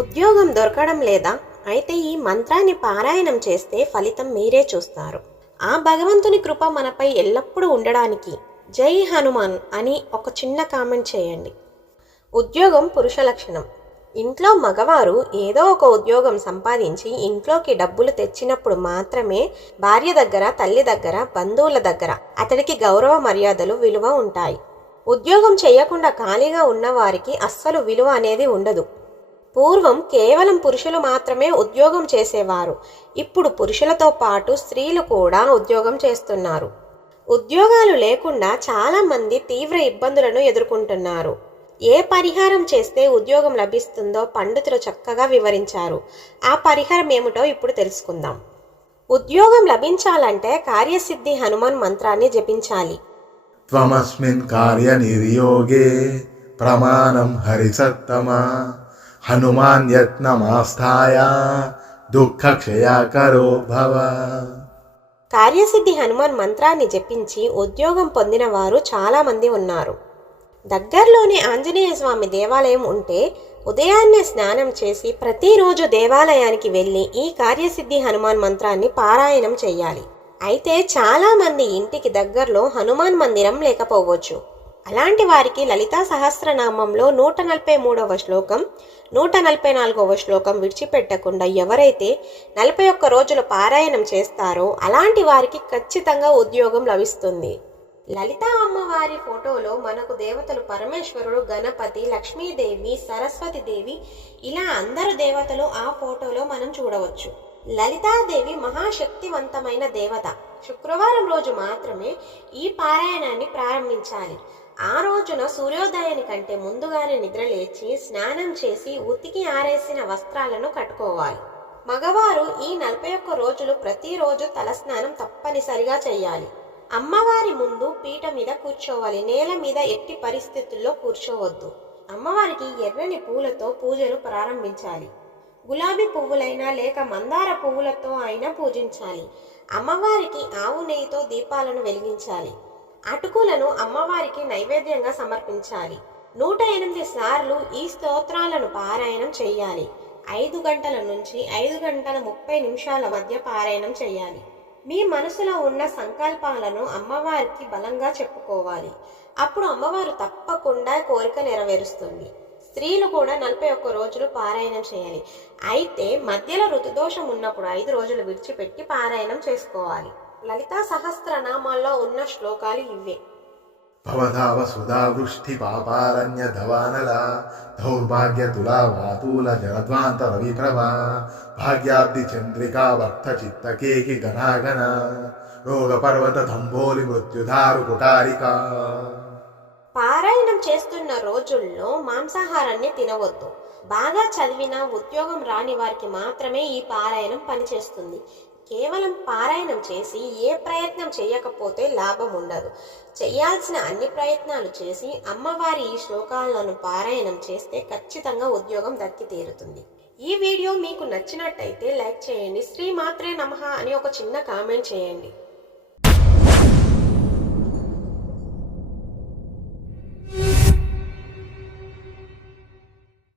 ఉద్యోగం దొరకడం లేదా? అయితే ఈ మంత్రాన్ని పారాయణం చేస్తే ఫలితం మీరే చూస్తారు. ఆ భగవంతుని కృప మనపై ఎల్లప్పుడూ ఉండడానికి జై హనుమాన్ అని ఒక చిన్న కామెంట్ చేయండి. ఉద్యోగం పురుష లక్షణం. ఇంట్లో మగవారు ఏదో ఒక ఉద్యోగం సంపాదించి ఇంట్లోకి డబ్బులు తెచ్చినప్పుడు మాత్రమే భార్య దగ్గర, తల్లి దగ్గర, బంధువుల దగ్గర అతడికి గౌరవ మర్యాదలు, విలువ ఉంటాయి. ఉద్యోగం చేయకుండా ఖాళీగా ఉన్నవారికి అస్సలు విలువ అనేది ఉండదు. పూర్వం కేవలం పురుషులు మాత్రమే ఉద్యోగం చేసేవారు. ఇప్పుడు పురుషులతో పాటు స్త్రీలు కూడా ఉద్యోగం చేస్తున్నారు. ఉద్యోగాలు లేకుండా చాలామంది తీవ్ర ఇబ్బందులను ఎదుర్కొంటున్నారు. ఏ పరిహారం చేస్తే ఉద్యోగం లభిస్తుందో పండితులు చక్కగా వివరించారు. ఆ పరిహారం ఏమిటో ఇప్పుడు తెలుసుకుందాం. ఉద్యోగం లభించాలంటే కార్యసిద్ధి హనుమాన్ మంత్రాన్ని జపించాలి. త్వమస్మిన్ కార్య నిర్యోగే ప్రమాణం హరిసత్తమా హనుమాన్ యత్నమాస్థాయ దుఃఖక్షయాకరో భవ. కార్యసిద్ధి హనుమాన్ మంత్రాన్ని జపించి ఉద్యోగం పొందిన వారు చాలామంది ఉన్నారు. దగ్గరలోనే ఆంజనేయ స్వామి దేవాలయం ఉంటే ఉదయాన్నే స్నానం చేసి ప్రతిరోజు దేవాలయానికి వెళ్ళి ఈ కార్యసిద్ధి హనుమాన్ మంత్రాన్ని పారాయణం చేయాలి. అయితే చాలామంది ఇంటికి దగ్గరలో హనుమాన్ మందిరం లేకపోవచ్చు. అలాంటి వారికి లలితా సహస్రనామంలో 143వ శ్లోకం, 144వ శ్లోకం విడిచిపెట్టకుండా ఎవరైతే 41 రోజులు పారాయణం చేస్తారో అలాంటి వారికి ఖచ్చితంగా ఉద్యోగం లభిస్తుంది. లలితా అమ్మవారి ఫోటోలో మనకు దేవతలు పరమేశ్వరుడు, గణపతి, లక్ష్మీదేవి, సరస్వతీదేవి ఇలా అందరు దేవతలు ఆ ఫోటోలో మనం చూడవచ్చు. లలితాదేవి మహాశక్తివంతమైన దేవత. శుక్రవారం రోజు మాత్రమే ఈ పారాయణాన్ని ప్రారంభించాలి. ఆ రోజున సూర్యోదయానికంటే ముందుగానే నిద్రలేచి స్నానం చేసి ఉతికి ఆరేసిన వస్త్రాలను కట్టుకోవాలి. మగవారు ఈ 41 రోజులు ప్రతిరోజు తలస్నానం తప్పనిసరిగా చేయాలి. అమ్మవారి ముందు పీట మీద కూర్చోవాలి. నేల మీద ఎట్టి పరిస్థితుల్లో కూర్చోవద్దు. అమ్మవారికి ఎర్రని పూలతో పూజలు ప్రారంభించాలి. గులాబీ పువ్వులైనా లేక మందార పువ్వులతో అయినా పూజించాలి. అమ్మవారికి ఆవు నెయ్యితో దీపాలను వెలిగించాలి. అటుకులను అమ్మవారికి నైవేద్యంగా సమర్పించాలి. 108 సార్లు ఈ స్తోత్రాలను పారాయణం చేయాలి. 5 గంటల నుంచి 5 గంటల 30 నిమిషాల మధ్య పారాయణం చేయాలి. మీ మనసులో ఉన్న సంకల్పాలను అమ్మవారికి బలంగా చెప్పుకోవాలి. అప్పుడు అమ్మవారు తప్పకుండా కోరిక నెరవేరుస్తుంది. స్త్రీలు కూడా 41 రోజులు పారాయణం చేయాలి. అయితే మధ్యలో ఋతుదోషం ఉన్నప్పుడు 5 రోజులు విడిచిపెట్టి పారాయణం చేసుకోవాలి. లలితా సహస్రనామాల్లో ఉన్న శ్లోకాలు ఇవే. భవధావ సుధా వృష్టి పాపారణ్య ధవానల దౌర్భాగ్య తులా వాతూల జలద్వాంత రవిప్రభా భాగ్యాబ్ది చంద్రికా వర్త చిత్తకేకి గణాగణ రోగ పర్వత దంబోలి మృత్యుధారు కుటారికా. పారాయణం చేస్తున్న రోజుల్లో మాంసాహారాన్ని తినవద్దు. బాగా చదివిన ఉద్యోగం రాని వారికి మాత్రమే ఈ పారాయణం పనిచేస్తుంది. కేవలం పారాయణం చేసి ఏ ప్రయత్నం చేయకపోతే లాభం ఉండదు. చేయాల్సిన అన్ని ప్రయత్నాలు చేసి అమ్మవారి ఈ శ్లోకాలను పారాయణం చేస్తే ఖచ్చితంగా ఉద్యోగం దక్కి తీరుతుంది. ఈ వీడియో మీకు నచ్చినట్టయితే లైక్ చేయండి. శ్రీ మాత్రే నమః అని ఒక చిన్న కామెంట్ చేయండి.